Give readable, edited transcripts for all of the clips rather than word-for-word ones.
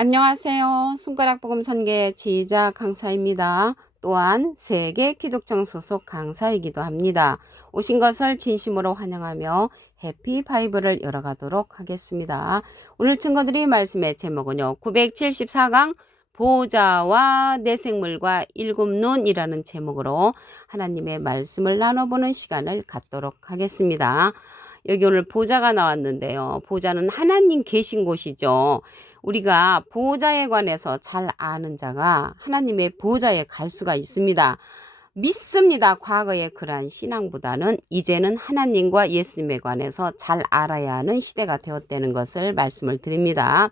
안녕하세요. 손가락 복음 선계 지휘자 강사입니다. 또한 세계 기독청 소속 강사이기도 합니다. 오신 것을 진심으로 환영하며 해피 바이블을 열어가도록 하겠습니다. 오늘 증거드릴 말씀의 제목은요. 974강 보호자와 내생물과 일곱 눈이라는 제목으로 하나님의 말씀을 나눠보는 시간을 갖도록 하겠습니다. 여기 오늘 보좌가 나왔는데요. 보좌는 하나님 계신 곳이죠. 우리가 보호자에 관해서 잘 아는 자가 하나님의 보호자에 갈 수가 있습니다. 믿습니다. 과거의 그러한 신앙보다는 이제는 하나님과 예수님에 관해서 잘 알아야 하는 시대가 되었다는 것을 말씀을 드립니다.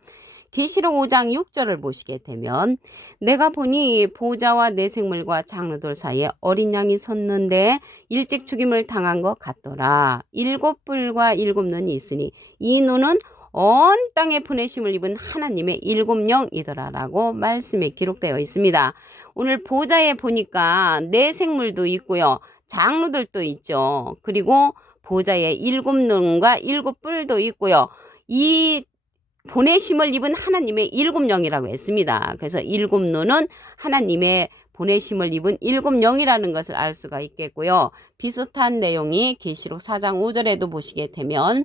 계시록 5장 6절을 보시게 되면 내가 보니 보호자와 내생물과 장로들 사이에 어린 양이 섰는데 일찍 죽임을 당한 것 같더라. 일곱 뿔과 일곱 눈이 있으니 이 눈은 온 땅에 보내심을 입은 하나님의 일곱 영이더라라고 말씀에 기록되어 있습니다. 오늘 보좌에 보니까 내생물도 있고요. 장로들도 있죠. 그리고 보좌에 일곱 눈과 일곱 뿔도 있고요. 이 보내심을 입은 하나님의 일곱 영이라고 했습니다. 그래서 일곱 눈은 하나님의 보내심을 입은 일곱 영이라는 것을 알 수가 있겠고요. 비슷한 내용이 계시록 4장 5절에도 보시게 되면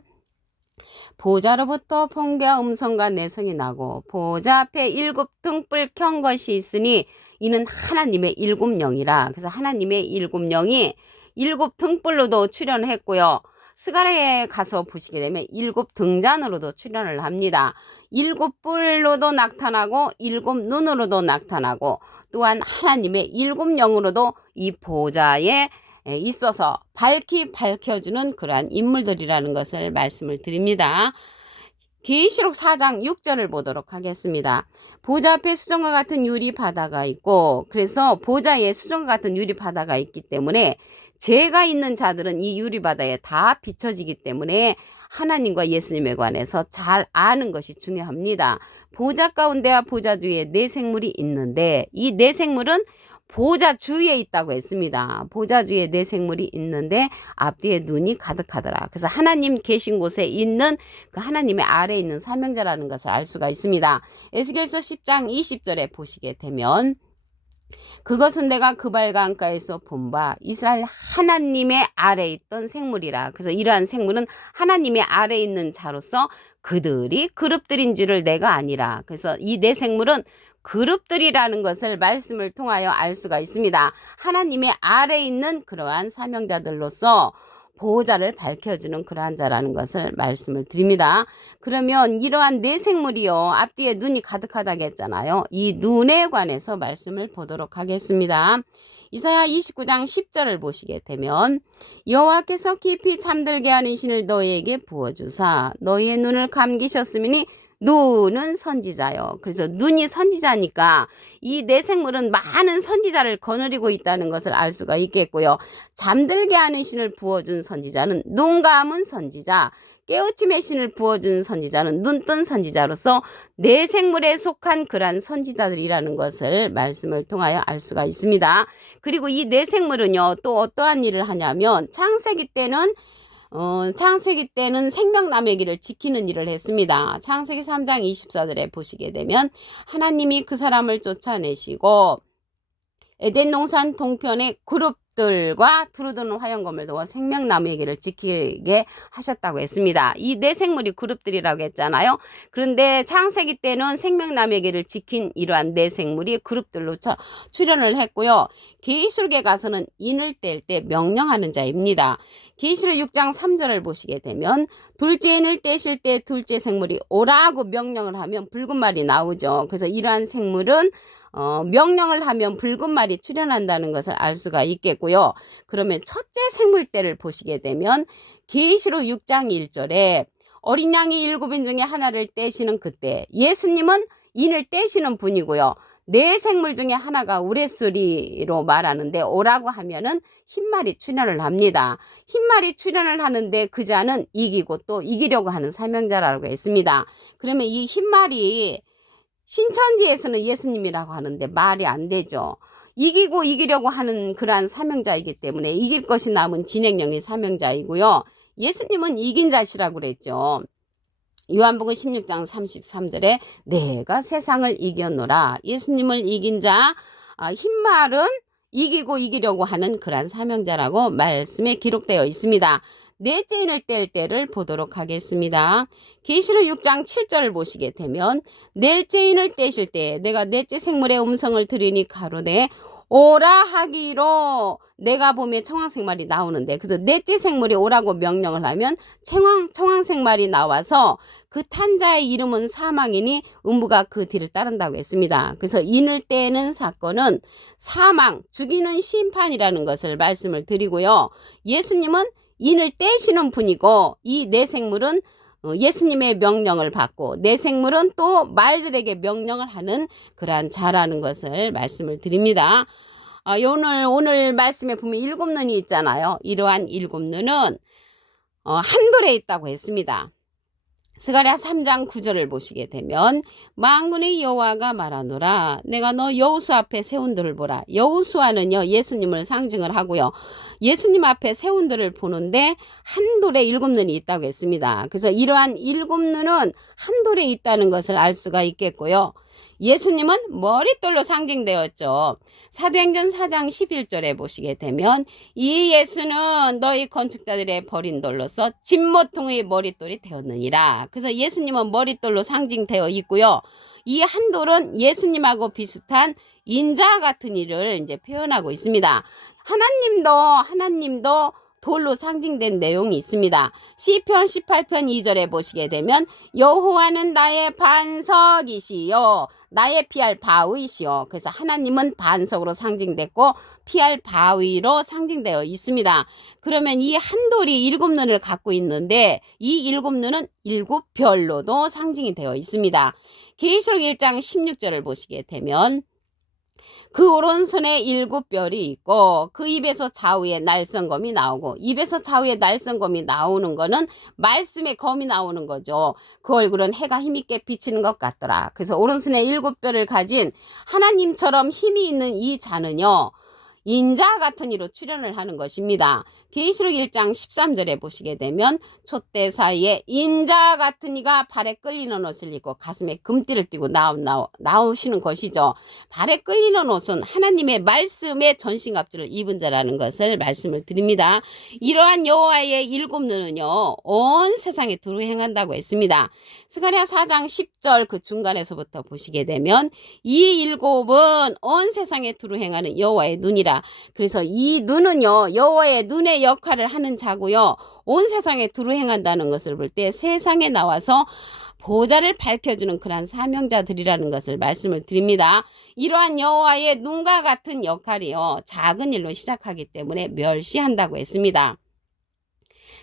보호자로부터 번개와 음성과 내성이 나고 보호자 앞에 일곱 등불 켠 것이 있으니 이는 하나님의 일곱 영이라. 그래서 하나님의 일곱 영이 일곱 등불로도 출현했고요. 스가랴에 가서 보시게 되면 일곱 등잔으로도 출현을 합니다. 일곱 뿔로도 나타나고 일곱 눈으로도 나타나고 또한 하나님의 일곱 영으로도 이 보호자에 있어서 밝혀주는 그러한 인물들이라는 것을 말씀을 드립니다. 계시록 4장 6절을 보도록 하겠습니다. 보좌 앞에 수정과 같은 유리 바다가 있고, 그래서 보좌에 수정과 같은 유리 바다가 있기 때문에 죄가 있는 자들은 이 유리 바다에 다 비춰지기 때문에 하나님과 예수님에 관해서 잘 아는 것이 중요합니다. 보좌 가운데와 보좌 뒤에 네 생물이 있는데 이 네 생물은 보좌 주위에 있다고 했습니다. 보좌 주위에 네 생물이 있는데 앞뒤에 눈이 가득하더라. 그래서 하나님 계신 곳에 있는 그 하나님의 아래에 있는 사명자라는 것을 알 수가 있습니다. 에스겔서 10장 20절에 보시게 되면 그것은 내가 그발 강가에서 본 바 이스라엘 하나님의 아래에 있던 생물이라. 그래서 이러한 생물은 하나님의 아래에 있는 자로서 그들이 그룹들인 줄을 내가 아니라. 그래서 이 네 생물은 그룹들이라는 것을 말씀을 통하여 알 수가 있습니다. 하나님의 아래에 있는 그러한 사명자들로서 보호자를 밝혀주는 그러한 자라는 것을 말씀을 드립니다. 그러면 이러한 네 생물이요. 앞뒤에 눈이 가득하다고 했잖아요. 이 눈에 관해서 말씀을 보도록 하겠습니다. 이사야 29장 10절을 보시게 되면 여호와께서 깊이 잠들게 하는 신을 너희에게 부어주사 너희의 눈을 감기셨으니 눈은 선지자요. 그래서 눈이 선지자니까 이 네 생물은 많은 선지자를 거느리고 있다는 것을 알 수가 있겠고요. 잠들게 하는 신을 부어준 선지자는 눈 감은 선지자, 깨우침의 신을 부어준 선지자는 눈뜬 선지자로서 네 생물에 속한 그러한 선지자들이라는 것을 말씀을 통하여 알 수가 있습니다. 그리고 이 네 생물은요, 또 어떠한 일을 하냐면 창세기 때는 생명나무의 길을 지키는 일을 했습니다. 창세기 3장 24절에 보시게 되면 하나님이 그 사람을 쫓아내시고 에덴 동산 동편의 그룹들과 두루두는 화영검을 두어 생명나무의 길을 지키게 하셨다고 했습니다. 이 네 생물이 그룹들이라고 했잖아요. 그런데 창세기 때는 생명나무의 길을 지킨 이러한 네 생물이 그룹들로 출현을 했고요. 계시록에 가서는 인을 뗄 때 명령하는 자입니다. 계시록 6장 3절을 보시게 되면 둘째 인을 떼실 때 둘째 생물이 오라고 명령을 하면 붉은 말이 나오죠. 그래서 이러한 생물은 명령을 하면 붉은 말이 출현한다는 것을 알 수가 있겠고요. 그러면 첫째 생물대를 보시게 되면 계시록 6장 1절에 어린 양이 일곱인 중에 하나를 떼시는 그때 예수님은 인을 떼시는 분이고요. 네 생물 중에 하나가 우레소리로 말하는데 오라고 하면은 흰말이 출현을 합니다. 흰말이 출현을 하는데 그 자는 이기고 또 이기려고 하는 사명자라고 했습니다. 그러면 이 흰말이 신천지에서는 예수님이라고 하는데 말이 안 되죠. 이기고 이기려고 하는 그러한 사명자이기 때문에 이길 것이 남은 진행령의 사명자이고요. 예수님은 이긴 자시라고 그랬죠. 요한복음 16장 33절에 내가 세상을 이겼노라. 예수님을 이긴 자, 흰말은 이기고 이기려고 하는 그러한 사명자라고 말씀에 기록되어 있습니다. 넷째 인을 뗄 때를 보도록 하겠습니다. 계시록 6장 7절을 보시게 되면 넷째 인을 떼실 때 내가 넷째 생물의 음성을 들으니 가로되 오라 하기로 내가 보면 청황생말이 나오는데 그래서 넷째 생물이 오라고 명령을 하면 청황생말이 나와서 그 탄자의 이름은 사망이니 음부가 그 뒤를 따른다고 했습니다. 그래서 인을 떼는 사건은 사망, 죽이는 심판이라는 것을 말씀을 드리고요. 예수님은 인을 떼시는 분이고 이 네 생물은 예수님의 명령을 받고 내 생물은 또 말들에게 명령을 하는 그러한 자라는 것을 말씀을 드립니다. 오늘 말씀에 보면 일곱 눈이 있잖아요. 이러한 일곱 눈은 한 돌에 있다고 했습니다. 스가랴 3장 9절을 보시게 되면 만군의 여호와가 말하노라 내가 너 여호수 앞에 세운 돌을 보라. 여호수아는요 예수님을 상징을 하고요. 예수님 앞에 세운 돌을 보는데 한 돌에 일곱 눈이 있다고 했습니다. 그래서 이러한 일곱 눈은 한 돌에 있다는 것을 알 수가 있겠고요. 예수님은 머릿돌로 상징되었죠. 사도행전 4장 11절에 보시게 되면 이 예수는 너희 건축자들의 버린 돌로서 진모퉁의 머릿돌이 되었느니라. 그래서 예수님은 머릿돌로 상징되어 있고요. 이 한 돌은 예수님하고 비슷한 인자 같은 일을 이제 표현하고 있습니다. 하나님도 돌로 상징된 내용이 있습니다. 시편 18편 2절에 보시게 되면 여호와는 나의 반석이시요 나의 피할 바위시요. 그래서 하나님은 반석으로 상징됐고 피할 바위로 상징되어 있습니다. 그러면 이 한 돌이 일곱 눈을 갖고 있는데 이 일곱 눈은 일곱 별로도 상징이 되어 있습니다. 계시록 1장 16절을 보시게 되면 그 오른손에 일곱 별이 있고 그 입에서 좌우에 날성검이 나오고 입에서 좌우에 날성검이 나오는 거는 말씀의 검이 나오는 거죠. 그 얼굴은 해가 힘있게 비치는 것 같더라. 그래서 오른손에 일곱 별을 가진 하나님처럼 힘이 있는 이 자는요. 인자 같은 이로 출현을 하는 것입니다. 계시록 1장 13절에 보시게 되면 촛대 사이에 인자 같은 이가 발에 끌리는 옷을 입고 가슴에 금띠를 띠고 나오시는 것이죠. 발에 끌리는 옷은 하나님의 말씀의 전신갑주를 입은 자라는 것을 말씀을 드립니다. 이러한 여호와의 일곱 눈은요. 온 세상에 두루 행한다고 했습니다. 스가랴 4장 10절 그 중간에서부터 보시게 되면 이 일곱은 온 세상에 두루 행하는 여호와의 눈이라. 그래서 이 눈은요 여호와의 눈의 역할을 하는 자고요. 온 세상에 두루 행한다는 것을 볼 때 세상에 나와서 보좌를 밝혀주는 그러한 사명자들이라는 것을 말씀을 드립니다. 이러한 여호와의 눈과 같은 역할이요 작은 일로 시작하기 때문에 멸시한다고 했습니다.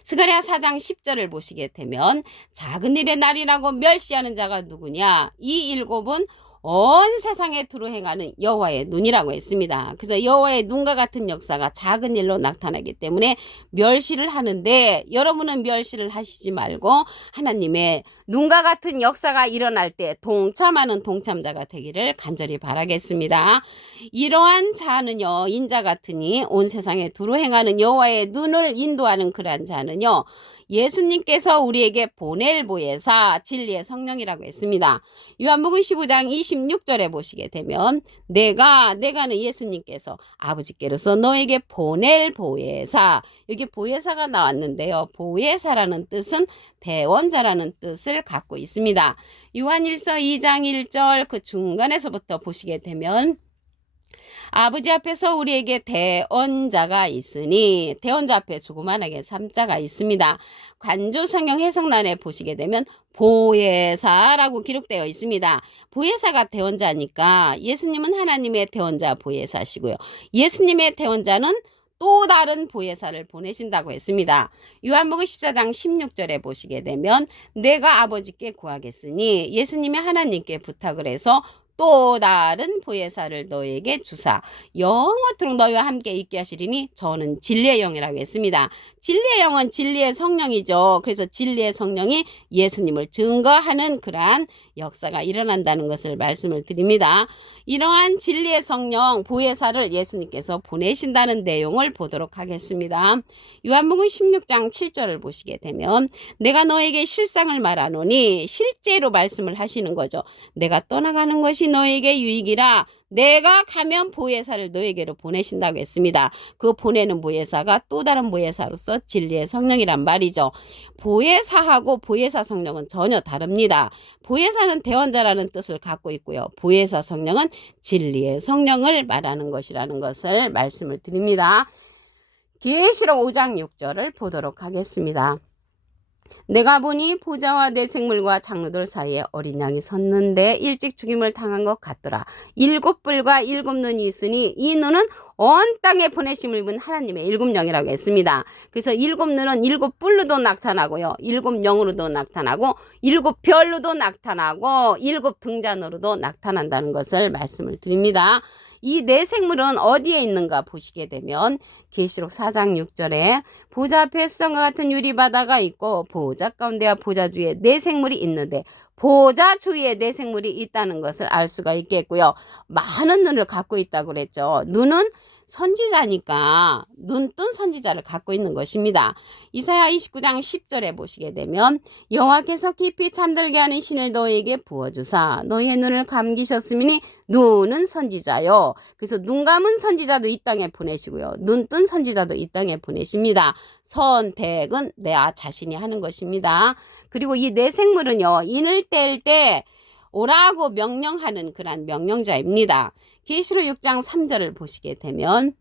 스가랴 4장 10절을 보시게 되면 작은 일의 날이라고 멸시하는 자가 누구냐? 이 일곱은 온 세상에 두루 행하는 여호와의 눈이라고 했습니다. 그래서 여호와의 눈과 같은 역사가 작은 일로 나타나기 때문에 멸시를 하는데 여러분은 멸시를 하시지 말고 하나님의 눈과 같은 역사가 일어날 때 동참하는 동참자가 되기를 간절히 바라겠습니다. 이러한 자는요 인자 같으니 온 세상에 두루 행하는 여호와의 눈을 인도하는 그러한 자는요 예수님께서 우리에게 보낼 보혜사 진리의 성령이라고 했습니다. 요한복음 15장 26절에 보시게 되면 내가는 예수님께서 아버지께로서 너에게 보낼 보혜사 여기 보혜사가 나왔는데요. 보혜사라는 뜻은 대원자라는 뜻을 갖고 있습니다. 요한일서 2장 1절 그 중간에서부터 보시게 되면 아버지 앞에서 우리에게 대언자가 있으니 대언자 앞에 조그만하게 3자가 있습니다. 관조 성경 해석란에 보시게 되면 보혜사라고 기록되어 있습니다. 보혜사가 대언자니까 예수님은 하나님의 대언자 보혜사시고요. 예수님의 대언자는 또 다른 보혜사를 보내신다고 했습니다. 요한복음 14장 16절에 보시게 되면 내가 아버지께 구하겠으니 예수님이 하나님께 부탁을 해서 또 다른 보혜사를 너에게 주사 영원토록 너희와 함께 있게 하시리니 저는 진리의 영이라고 했습니다. 진리의 영은 진리의 성령이죠. 그래서 진리의 성령이 예수님을 증거하는 그러한 역사가 일어난다는 것을 말씀을 드립니다. 이러한 진리의 성령 보혜사를 예수님께서 보내신다는 내용을 보도록 하겠습니다. 요한복음 16장 7절을 보시게 되면 내가 너에게 실상을 말하노니 실제로 말씀을 하시는 거죠. 내가 떠나가는 것이 너에게 유익이라 내가 가면 보혜사를 너에게로 보내신다고 했습니다. 그 보내는 보혜사가 또 다른 보혜사로서 진리의 성령이란 말이죠. 보혜사하고 보혜사 성령은 전혀 다릅니다. 보혜사는 대원자라는 뜻을 갖고 있고요. 보혜사 성령은 진리의 성령을 말하는 것이라는 것을 말씀을 드립니다. 계시록 5장 6절을 보도록 하겠습니다. 내가 보니 보좌와 내 생물과 장로들 사이에 어린 양이 섰는데 일찍 죽임을 당한 것 같더라. 7뿔과 7눈이 있으니 이 눈은 온 땅에 보내심을 입은 하나님의 7영이라고 했습니다. 그래서 7눈은 7뿔로도 나타나고요. 7영으로도 나타나고 7별로도 나타나고 7등잔으로도 나타난다는 것을 말씀을 드립니다. 이 네 생물은 어디에 있는가 보시게 되면 계시록 4장 6절에 보좌 앞에 수정과 같은 유리바다가 있고 보좌 가운데와 보좌 주위에 네 생물이 있는데 보좌 주위에 네 생물이 있다는 것을 알 수가 있겠고요. 많은 눈을 갖고 있다고 그랬죠. 눈은 선지자니까 눈 뜬 선지자를 갖고 있는 것입니다. 이사야 29장 10절에 보시게 되면 여호와께서 깊이 잠들게 하는 신을 너희에게 부어주사 너희의 눈을 감기셨으니 눈은 선지자요. 그래서 눈 감은 선지자도 이 땅에 보내시고요. 눈 뜬 선지자도 이 땅에 보내십니다. 선택은 내 자신이 하는 것입니다. 그리고 이 네 생물은요. 인을 뗄 때 오라고 명령하는 그러한 명령자입니다. 계시록 6장 3절을 보시게 되면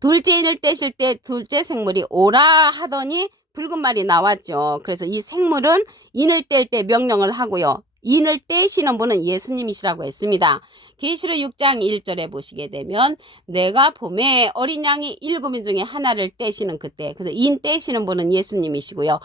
둘째 인을 떼실 때 둘째 생물이 오라 하더니 붉은 말이 나왔죠. 그래서 이 생물은 인을 뗄 때 명령을 하고요. 인을 떼시는 분은 예수님이시라고 했습니다. 계시록 6장 1절에 보시게 되면 내가 봄에 어린 양이 7인 중에 하나를 떼시는 그때, 그래서 인 떼시는 분은 예수님이시고요.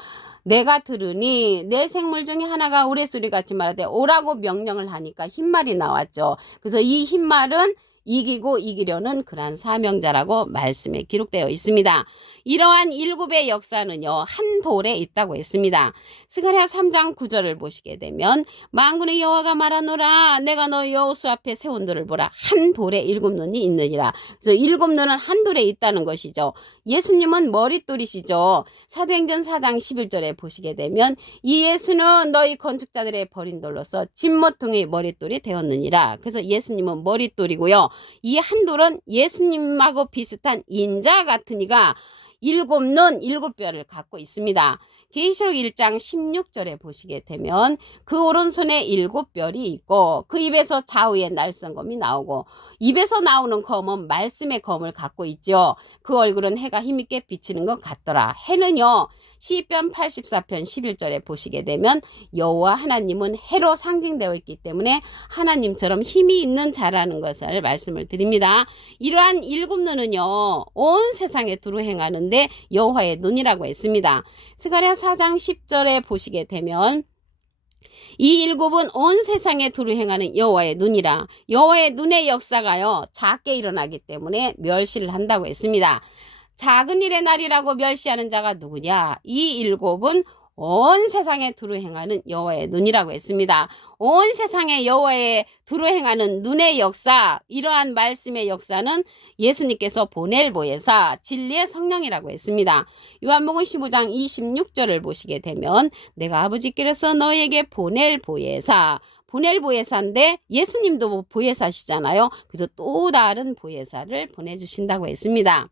내가 들으니 내 생물 중에 하나가 우레소리같이 말하되 오라고 명령을 하니까 흰말이 나왔죠. 그래서 이 흰말은 이기고 이기려는 그러한 사명자라고 말씀에 기록되어 있습니다. 이러한 7의 역사는요. 한 돌에 있다고 했습니다. 스가랴 3장 9절을 보시게 되면 만군의 여호와가 말하노라 내가 너 여호수 앞에 세운 돌을 보라 한 돌에 7눈이 있느니라. 그래서 7눈은 한 돌에 있다는 것이죠. 예수님은 머릿돌이시죠. 사도행전 4장 11절에 보시게 되면 이 예수는 너희 건축자들의 버린 돌로서 진모퉁이 머릿돌이 되었느니라. 그래서 예수님은 머릿돌이고요. 이 한 돌은 예수님하고 비슷한 인자 같으니가 7눈 7뼈를 갖고 있습니다. 계시록 1장 16절에 보시게 되면 그 오른손에 7뼈이 있고 그 입에서 좌우에 날성검이 나오고 입에서 나오는 검은 말씀의 검을 갖고 있죠. 그 얼굴은 해가 힘있게 비치는 것 같더라. 해는요. 시편 84편 11절에 보시게 되면 여호와 하나님은 해로 상징되어 있기 때문에 하나님처럼 힘이 있는 자라는 것을 말씀을 드립니다. 이러한 7눈은요. 온 세상에 두루 행하는데 여호와의 눈이라고 했습니다. 스가랴 4장 10절에 보시게 되면 이 7은 온 세상에 두루 행하는 여호와의 눈이라. 여호와의 눈의 역사가요. 작게 일어나기 때문에 멸시를 한다고 했습니다. 작은 일의 날이라고 멸시하는 자가 누구냐? 이 7은 온 세상에 두루 행하는 여호와의 눈이라고 했습니다. 온 세상에 여호와의 두루 행하는 눈의 역사, 이러한 말씀의 역사는 예수님께서 보낼 보혜사, 진리의 성령이라고 했습니다. 요한복음 15장 26절을 보시게 되면 내가 아버지께서 너희에게 보낼 보혜사, 보낼 보혜사인데 예수님도 보혜사시잖아요. 그래서 또 다른 보혜사를 보내주신다고 했습니다.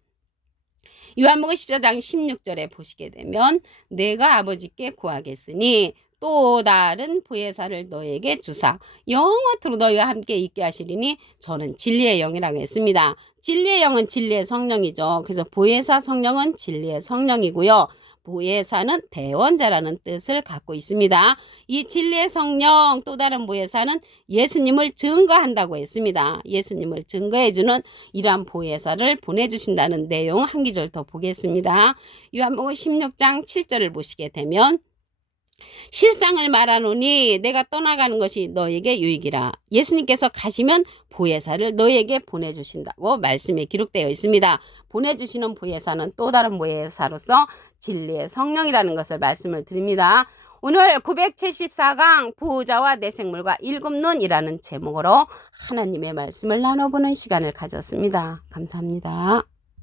요한복음 14장 16절에 보시게 되면 내가 아버지께 구하겠으니 또 다른 보혜사를 너에게 주사 영원토록 너희와 함께 있게 하시리니 저는 진리의 영이라고 했습니다. 진리의 영은 진리의 성령이죠. 그래서 보혜사 성령은 진리의 성령이고요. 보혜사는 대원자라는 뜻을 갖고 있습니다. 이 진리의 성령 또 다른 보혜사는 예수님을 증거한다고 했습니다. 예수님을 증거해주는 이러한 보혜사를 보내주신다는 내용 한 기절 더 보겠습니다. 요한복음 16장 7절을 보시게 되면 실상을 말하노니 내가 떠나가는 것이 너에게 유익이라. 예수님께서 가시면 보혜사를 너에게 보내주신다고 말씀에 기록되어 있습니다. 보내주시는 보혜사는 또 다른 보혜사로서 진리의 성령이라는 것을 말씀을 드립니다. 오늘 974강 보호자와 내 생물과 일곱 눈이라는 제목으로 하나님의 말씀을 나눠보는 시간을 가졌습니다. 감사합니다.